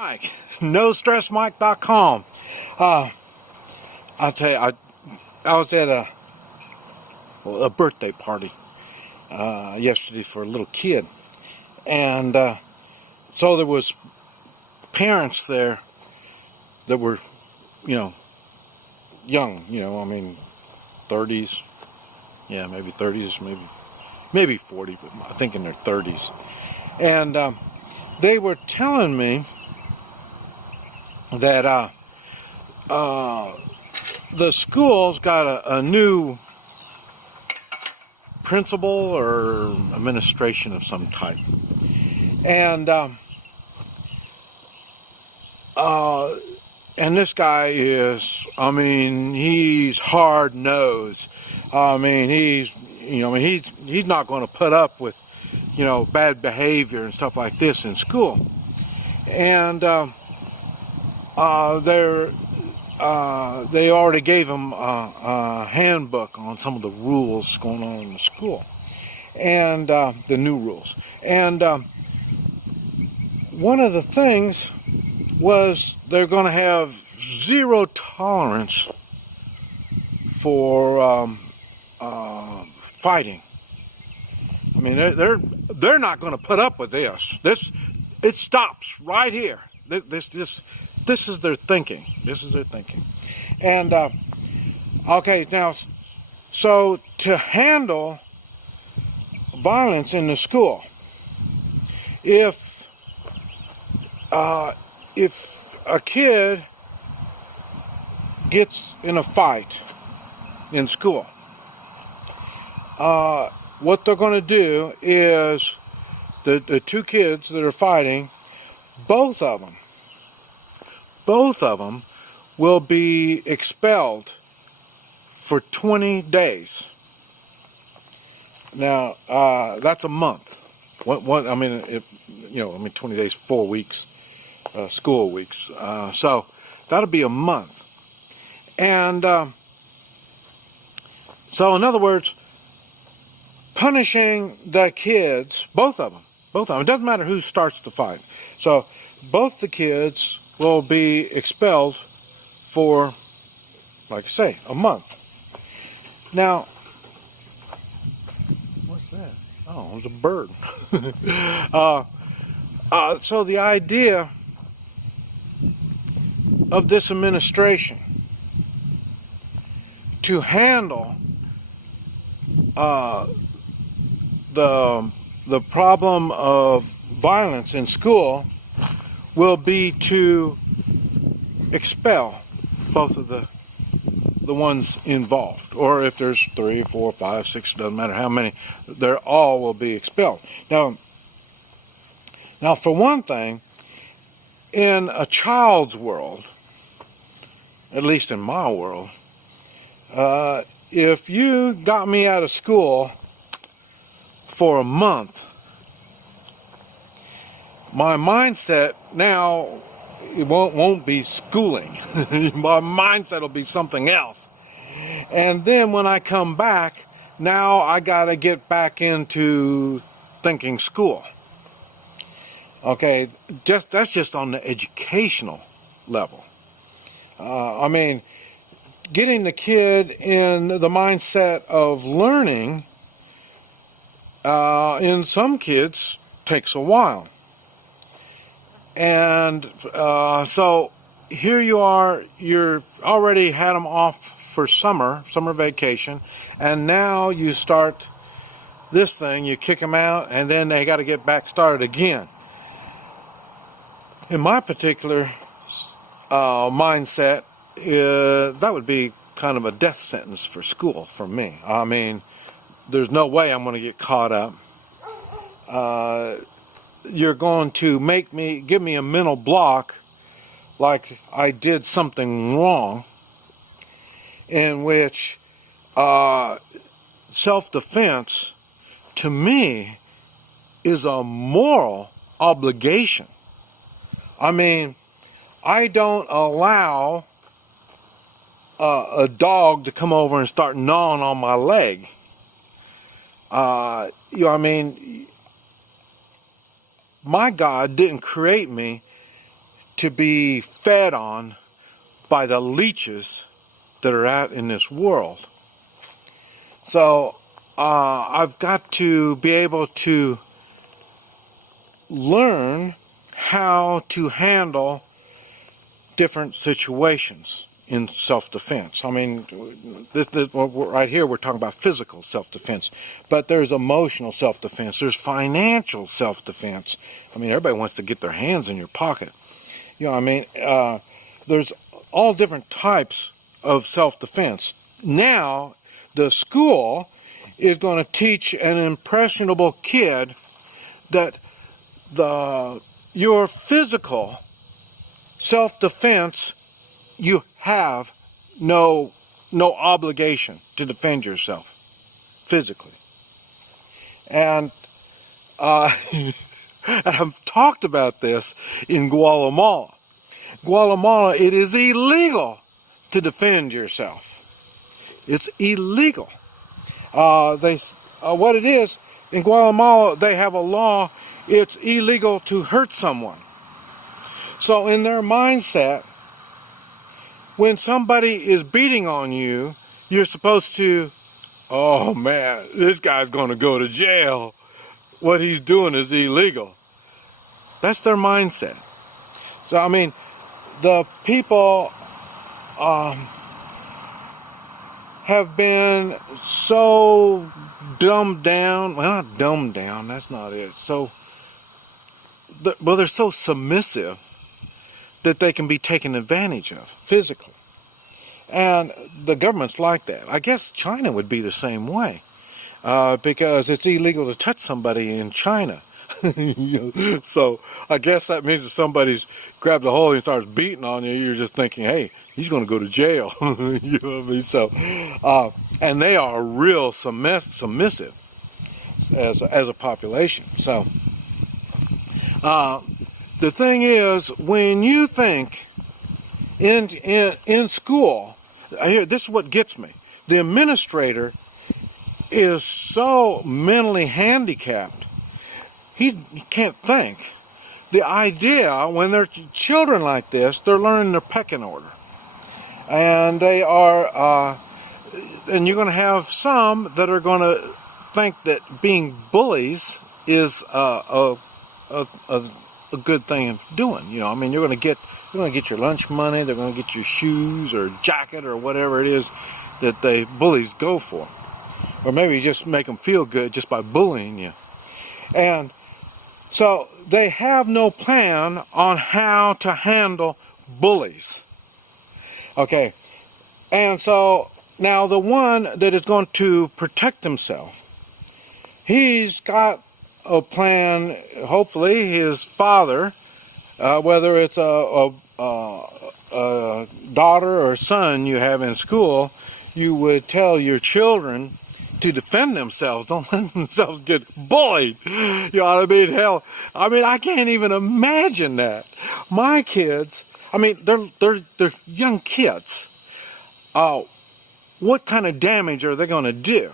Mike, NoStressMike.com. I'll tell you, I was at a birthday party yesterday for a little kid, and so there was parents there that were, young. I mean, 30s, yeah, maybe 30s, maybe 40, but I think in their 30s, and they were telling me that the school's got a new principal or administration of some type, and this guy is, he's hard nosed. He's not going to put up with, bad behavior and stuff like this in school, and they already gave him a handbook on some of the rules going on in the school, and the new rules. And one of the things was they're going to have zero tolerance for fighting. They're not going to put up with this. It stops right here. This is their thinking. And okay, now, so to handle violence in the school, if a kid gets in a fight in school, what they're going to do is the two kids that are fighting, both of them will be expelled for 20 days. Now, that's a month. 20 days, 4 weeks, school weeks. So that'll be a month. And so, in other words, punishing the kids, both of them. It doesn't matter who starts the fight. So both the kids will be expelled for, like I say, a month. Now, what's that? Oh, it was a bird. So the idea of this administration to handle the problem of violence in school will be to expel both of the ones involved, or if there's 3, 4, 5, 6, doesn't matter how many, they're all will be expelled. Now for one thing, in a child's world, at least in my world, if you got me out of school for a month, my mindset now, it won't be schooling. My mindset will be something else. And then when I come back, now I got to get back into thinking school. Okay, that's just on the educational level. Getting the kid in the mindset of learning, in some kids, takes a while. And so here you are, you've already had them off for summer vacation, and now you start this thing, you kick them out, and then they got to get back started again. In my particular mindset, that would be kind of a death sentence for school for me. There's no way I'm going to get caught up. You're going to give me a mental block like I did something wrong, in which self-defense to me is a moral obligation. I don't allow a dog to come over and start gnawing on my leg. My God didn't create me to be fed on by the leeches that are out in this world. So I've got to be able to learn how to handle different situations in self-defense. I mean, this right here we're talking about physical self-defense, but there's emotional self-defense, there's financial self-defense. I mean, everybody wants to get their hands in your pocket. You know, I mean, there's all different types of self-defense. Now, the school is going to teach an impressionable kid that your physical self-defense, you have no obligation to defend yourself physically. And I've talked about this in Guatemala. Guatemala, it is illegal to defend yourself. It's illegal. What it is, in Guatemala, they have a law, it's illegal to hurt someone. So in their mindset, when somebody is beating on you, you're supposed to, oh man, this guy's going to go to jail. What he's doing is illegal. That's their mindset. So, I mean, the people have been so dumbed down. Well, not dumbed down, that's not it. So, well, they're so submissive that they can be taken advantage of physically. And the government's like that. I guess China would be the same way, because it's illegal to touch somebody in China. So I guess that means if somebody's grabbed a hold and starts beating on you, you're just thinking, hey, he's going to go to jail. You know what I mean? So, and they are real submissive as a population. So, the thing is, when you think in school, here, this is what gets me. The administrator is so mentally handicapped, he can't think. The idea, when they're children like this, they're learning their pecking order. And they are, and you're going to have some that are going to think that being bullies is a good thing of doing. You know, I mean, you're going to get your lunch money, they're going to get your shoes or jacket or whatever it is that the bullies go for. Or maybe just make them feel good just by bullying you. And so they have no plan on how to handle bullies. Okay, and so now the one that is going to protect himself, he's got a plan. Hopefully his father, whether it's a daughter or son you have in school, you would tell your children to defend themselves. Don't let themselves get bullied. You know what I mean? Hell, I mean, I can't even imagine that. My kids, I mean, they're young kids. What kind of damage are they going to do?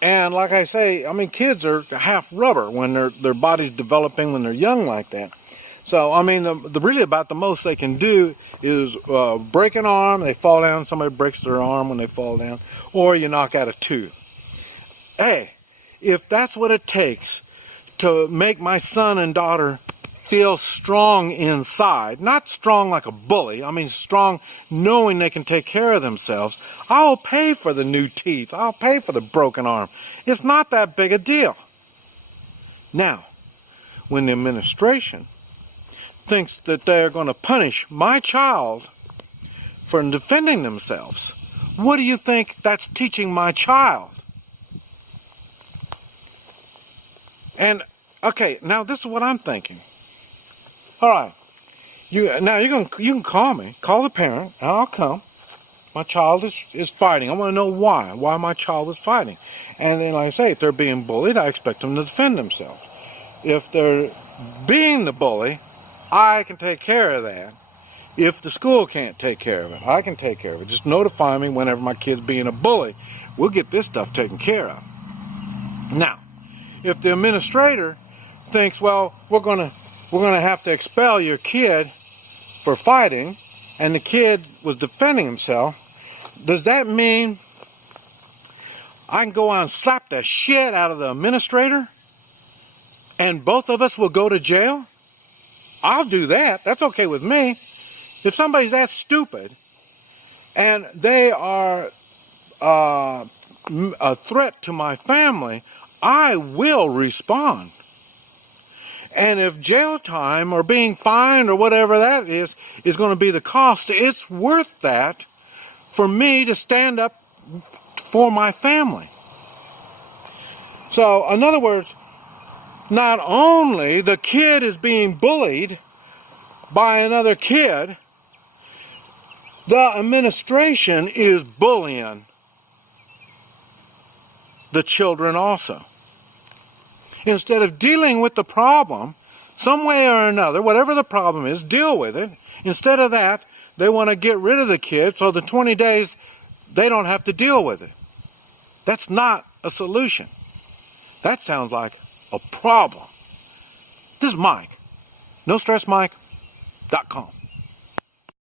And like I say, I mean, kids are half rubber when their body's developing when they're young like that. So, I mean, really about the most they can do is break an arm, they fall down, somebody breaks their arm when they fall down, or you knock out a tooth. Hey, if that's what it takes to make my son and daughter feel strong inside, not strong like a bully, I mean strong knowing they can take care of themselves, I'll pay for the new teeth, I'll pay for the broken arm. It's not that big a deal. Now, when the administration thinks that they're going to punish my child for defending themselves, what do you think that's teaching my child? And, okay, now this is what I'm thinking. All right, you can call me, call the parent, and I'll come. My child is fighting. I want to know why my child is fighting. And then, like I say, if they're being bullied, I expect them to defend themselves. If they're being the bully, I can take care of that. If the school can't take care of it, I can take care of it. Just notify me whenever my kid's being a bully. We'll get this stuff taken care of. Now, if the administrator thinks, well, we're going to have to expel your kid for fighting and the kid was defending himself, does that mean I can go on and slap the shit out of the administrator and both of us will go to jail? I'll do that. That's okay with me. If somebody's that stupid and they are a threat to my family, I will respond. And if jail time or being fined or whatever that is going to be the cost, it's worth that for me to stand up for my family. So, in other words, not only the kid is being bullied by another kid, the administration is bullying the children also. Instead of dealing with the problem, some way or another, whatever the problem is, deal with it. Instead of that, they want to get rid of the kid so the 20 days they don't have to deal with it. That's not a solution. That sounds like a problem. This is Mike. NoStressMike.com.